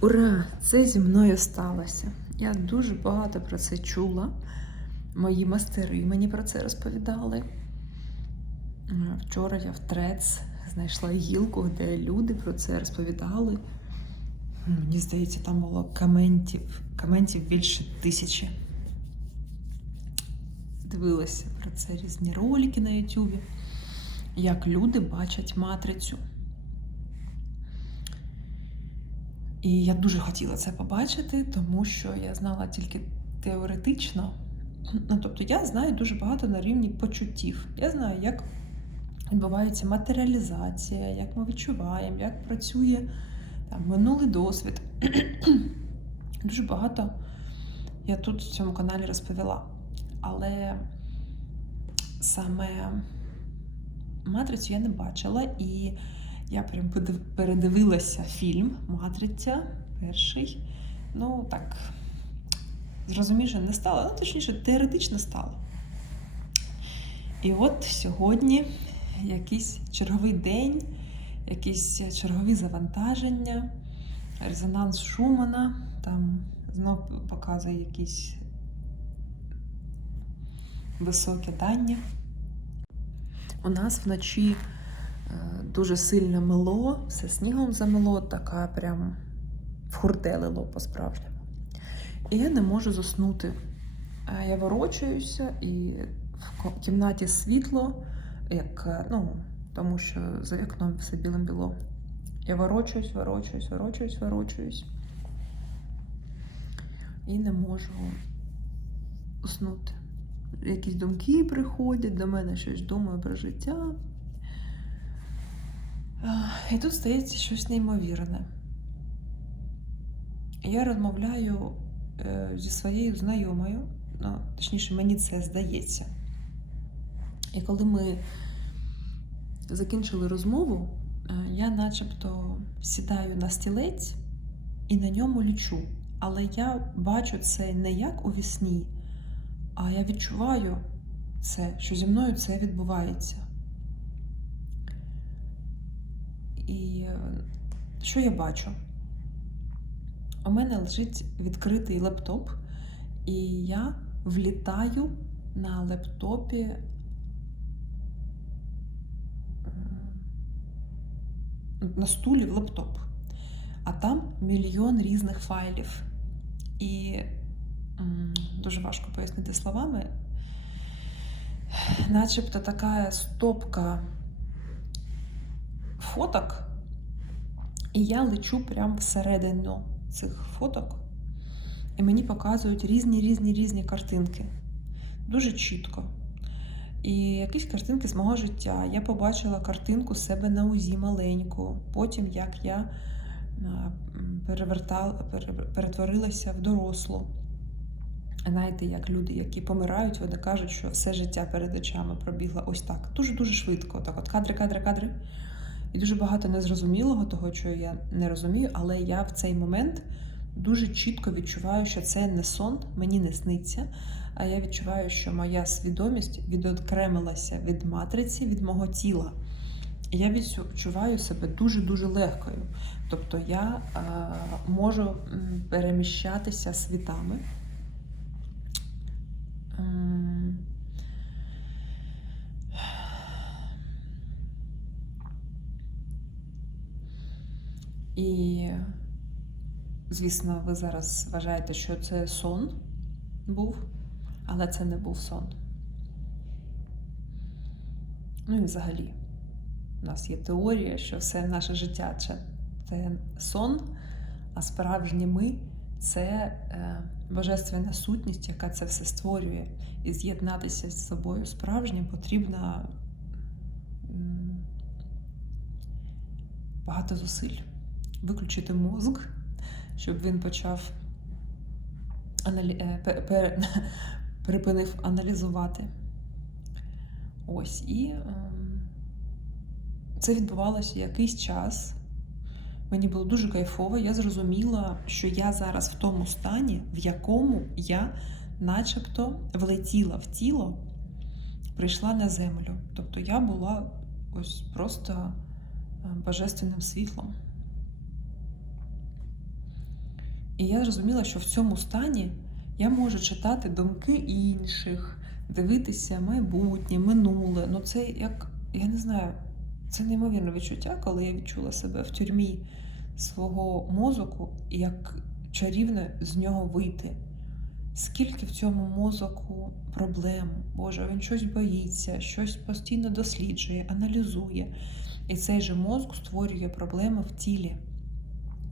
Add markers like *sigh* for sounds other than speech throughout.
Ура! Це зі мною сталося. Я дуже багато про це чула. Мої мастери мені про це розповідали. Е, Вчора я в трец знайшла гілку, де люди про це розповідали. Мені здається, там було коментів, коментів більше тисячі. Дивилася про це різні ролики на Ютубі, як люди бачать матрицю. І я дуже хотіла це побачити, тому що я знала тільки теоретично. Ну, тобто я знаю дуже багато на рівні почуттів. Я знаю, як відбувається матеріалізація, як ми відчуваємо, як працює там, минулий досвід. *clears throat* дуже багато я тут в цьому каналі розповіла. Але саме матрицю я не бачила, і я прям передивилася фільм Матриця перший. Ну, так, зрозуміше не стало, ну, точніше, теоретично стало. І от сьогодні якийсь черговий день, якісь чергові завантаження, резонанс Шумана, там знов показує якісь високе дання. У нас вночі дуже сильно мело, все снігом замело, така прям вхурделило по-справжньому. І я не можу заснути. Е, Я ворочаюся, і в кімнаті світло, як, е, ну, тому що за вікном все білим біло. Я ворочаюсь, ворочаюсь, ворочаюсь, ворочаюсь. І не можу уснути. Якісь думки приходять, до мене щось думаю про життя. І тут стається щось неймовірне. Я розмовляю е, зі своєю знайомою, ну, точніше, мені це здається. І коли ми закінчили розмову, е, я начебто сідаю на стілець і на ньому лічу. Але я бачу це не як у вісні, а я відчуваю це, що зі мною це відбувається. І е, що я бачу? У мене лежить відкритий лептоп, і я влітаю на лептопі. На стулі в лептоп. А там мільйон різних файлів. І дуже важко пояснити словами. Начебто така стопка фоток, і я лечу прямо всередину цих фоток, і мені показують різні різні різні картинки. Дуже чітко. І якісь картинки з мого життя. Я побачила картинку себе на узі маленьку, потім як я перевертала, перетворилася в дорослу. Знаєте, як люди, які помирають, вони кажуть, що все життя перед очами пробігло ось так. Дуже-дуже швидко. Так, от кадри, кадри, кадри. І дуже багато незрозумілого, того, що я не розумію, але я в цей момент дуже чітко відчуваю, що це не сон, мені не сниться. А я відчуваю, що моя свідомість відокремилася від матриці, від мого тіла. Я відчуваю себе дуже-дуже легкою. Тобто я е, можу переміщатися світами. І, звісно, ви зараз вважаєте, що це сон був, але це не був сон. Ну і взагалі, у нас є теорія, що все наше життя це, сон, а справжні ми це е, божественна сутність, яка це все створює. І з'єднатися з собою справжнім потрібно багато зусиль. Виключити мозк, щоб він почав аналі... е, пе- пе- *laughs* припинив аналізувати. Ось і ем, це відбувалося якийсь час. Мені було дуже кайфово. Я зрозуміла, що я зараз в тому стані, в якому я начебто влетіла в тіло, прийшла на землю. Тобто я була ось просто е, божественним світлом. І я зрозуміла, що в цьому стані я можу читати думки інших, дивитися майбутнє, минуле. Ну це як, я не знаю, це неймовірне відчуття, коли я відчула себе в тюрмі свого мозоку, як чарівно з нього вийти. Скільки в цьому мозоку проблем, Боже, він щось боїться, щось постійно досліджує, аналізує. І цей же мозок створює проблеми в тілі.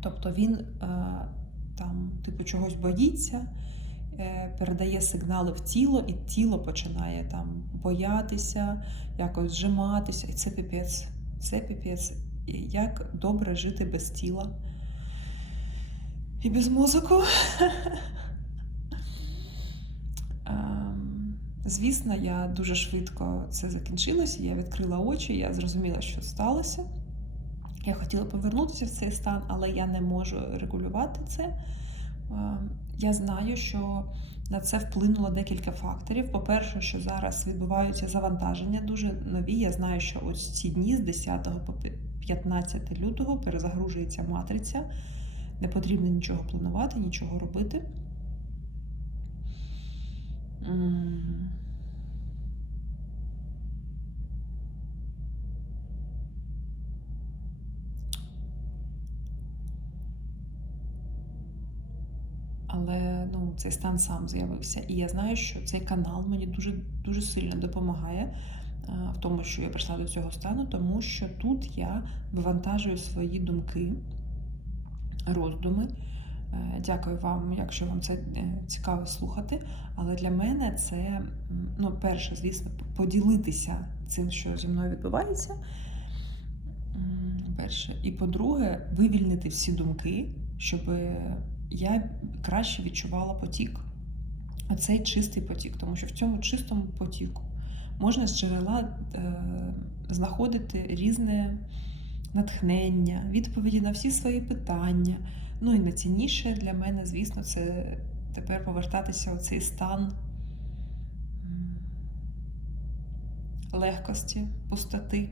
Тобто він е, там, типу, чогось боїться, е, передає сигнали в тіло, і тіло починає там боятися, якось зжиматися. І це піпець. Це піпець. Як добре жити без тіла і без мозоку. *laughs* Ем, Звісно, я дуже швидко це закінчилося. Я відкрила очі, я зрозуміла, що сталося. Я хотіла повернутися в цей стан, але я не можу регулювати це. Ем, Я знаю, що на це вплинуло декілька факторів. По-перше, що зараз відбуваються завантаження дуже нові. Я знаю, що ось ці дні з 10 по 15 лютого перезагружується матриця. Не потрібно нічого планувати, нічого робити. М. Але ну, цей стан сам з'явився. І я знаю, що цей канал мені дуже дуже сильно допомагає в тому, що я прийшла до цього стану, тому що тут я вивантажую свої думки, роздуми. Е, Дякую вам, якщо вам це е, цікаво слухати. Але для мене це, ну, перше, звісно, поділитися цим, що зі мною відбувається. Перше. І по-друге, вивільнити всі думки, щоб я краще відчувала потік. Оцей чистий потік, тому що в цьому чистому потіку можна з джерела е, знаходити різне натхнення, відповіді на всі свої питання. Ну і найцінніше для мене, звісно, це тепер повертатися у цей стан легкості, пустоти.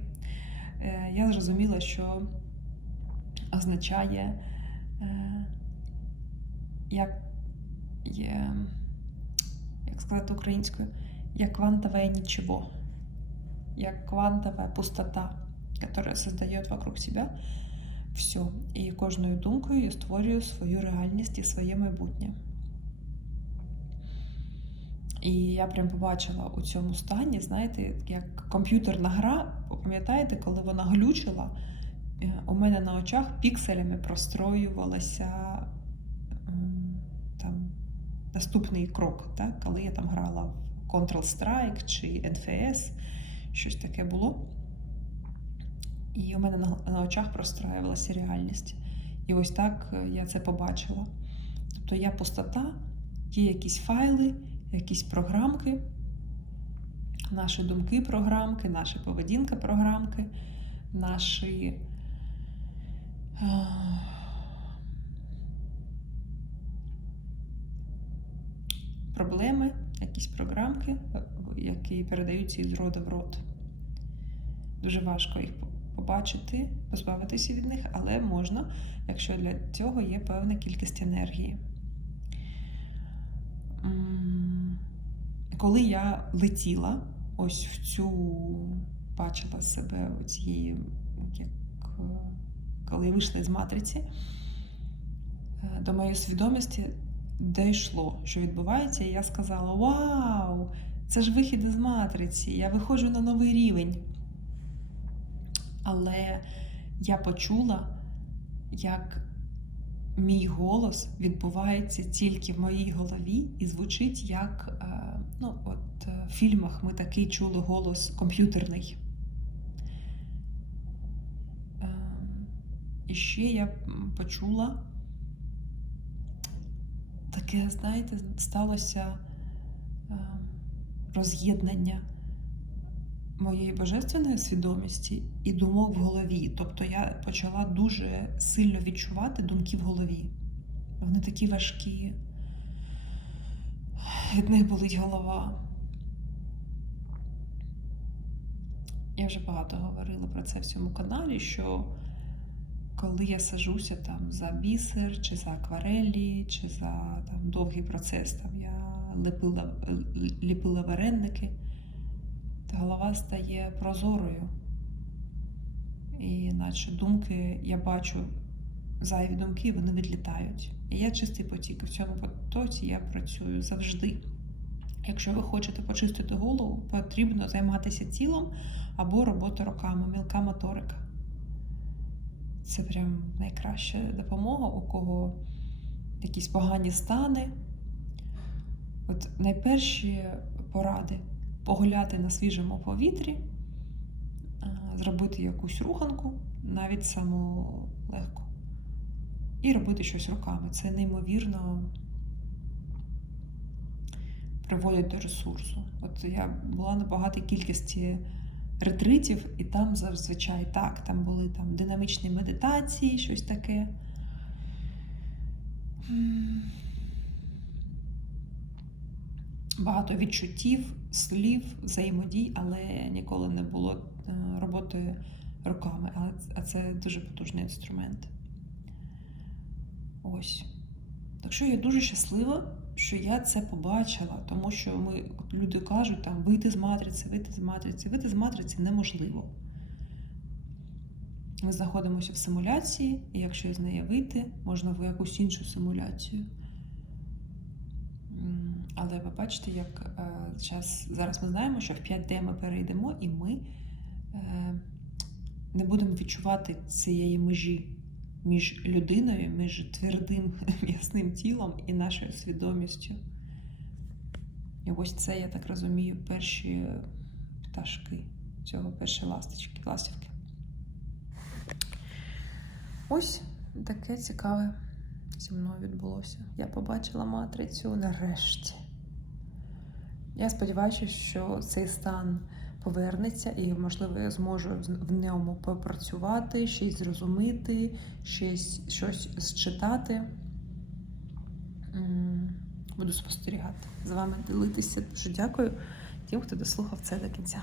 Е, Я зрозуміла, що означає, е, як, є, як сказати українською, як квантовое ничего, як квантовая пустота, которая создает вокруг себя все. І кожною думкою я створюю свою реальність і своє майбутнє. І я прям побачила у цьому стані, знаєте, як комп'ютерна гра, пам'ятаєте, коли вона глючила, е, у мене на очах пікселями простроювалася наступний крок, так? коли я там грала в Counter-Strike чи NFS, щось таке було. І у мене на, на очах простраювалася реальність. І ось так е, я це побачила. Тобто я пустота, є якісь файли, якісь програмки, наші думки програмки, наша поведінка програмки, наші. е, Проблеми, якісь програмки, які передаються із роду в рот. Дуже важко їх побачити, позбавитися від них, але можна, якщо для цього є певна кількість енергії. Коли я летіла, ось в цю бачила себе цієї, як коли вийшла з матриці, е, до моєї свідомості дійшло, що відбувається, і я сказала: Вау! Це ж вихід із матриці, я виходжу на новий рівень. Але я почула, як мій голос відбувається тільки в моїй голові і звучить як е, ну, от, е, в фільмах ми такий чули голос комп'ютерний. Ем, І ще я почула таке, знаєте, сталося ем, роз'єднання моєї божественної свідомості і думок в голові. Тобто я почала дуже сильно відчувати думки в голові. Вони такі важкі, від них болить голова. Я вже багато говорила про це в цьому каналі, що коли я сажуся там за бісер, чи за акварелі, чи за там, довгий процес, там я ліпила, ліпила вареники, то голова стає прозорою. І наче думки я бачу зайві думки, вони відлітають. І я чистий потік. В цьому потоці я працюю завжди. Якщо ви хочете почистити голову, потрібно займатися тілом або робота руками, мілка моторика. Це прям найкраща допомога, у кого якісь погані стани. От найперші поради погуляти на свіжому повітрі, зробити якусь руханку, навіть саму легку, і робити щось руками. Це неймовірно приводить до ресурсу. От я була на багатій кількості ретритів, і там зазвичай так, там були там динамічні медитації, щось таке. Багато відчуттів, слів, взаємодій, але ніколи не було е, роботи руками. А це дуже потужний інструмент. Ось. Так що я дуже щаслива, що я це побачила, тому що ми, люди кажуть, там вийти з матриці, вийти з матриці, вийти з матриці неможливо. Ми знаходимося в симуляції, і якщо з неї вийти, можна в якусь іншу симуляцію. Але ви бачите, як е, час, зараз ми знаємо, що в 5D ми перейдемо, і ми е, не будемо відчувати цієї межі між людиною, між твердим *laughs* м'ясним тілом і нашою свідомістю. І ось це, я так розумію, перші пташки цього, перші ласточки, ластівки. Ось таке цікаве зі мною відбулося. Я побачила матрицю нарешті. Я сподіваюся, що цей стан повернеться, і, можливо, я зможу в ньому попрацювати, щось зрозуміти, щось, щось зчитати. Буду спостерігати. З вами ділитися. Дуже дякую тим, хто дослухав це до кінця.